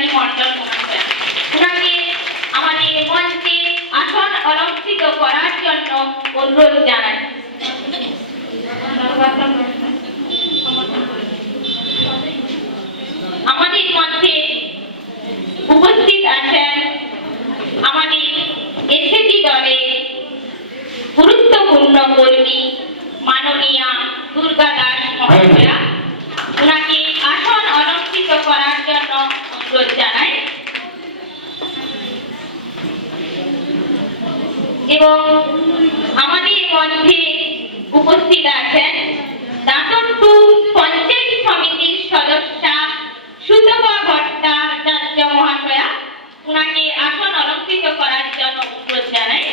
কল্যাণী মণ্ডল মহাশয়া, ওনাকে আমাদের মঞ্চে আসন অলঙ্কৃত করার জন্য অনুরোধ জানাই। আমাদের মধ্যে উপস্থিত আছেন আমাদের এসএসজি দলের গুরুত্বপূর্ণ কর্মী মাননীয়া দুর্গা দাস মহাশয়া, ওনাকে আসন অলঙ্কৃত করার জন্য অনুরোধ জানাই। এবং আমাদের মধ্যে উপস্থিত আছেন দাঁতনটু পঞ্চায়েত সমিতির সদস্যা সুতপা ভট্টাচার্য মহাশয়া, ওনাকে আসন অলঙ্কৃত করার জন্য অনুরোধ জানাই।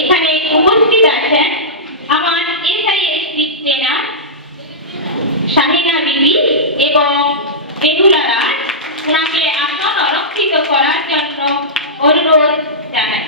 এখানে উপস্থিত আছেন আমার এসআইএসটি ট্রেনার শাহিনা বিবি এবং বেহুলা রাজ, ওনাকে আসন অলঙ্কৃত করার জন্য অনুরোধ জানাই।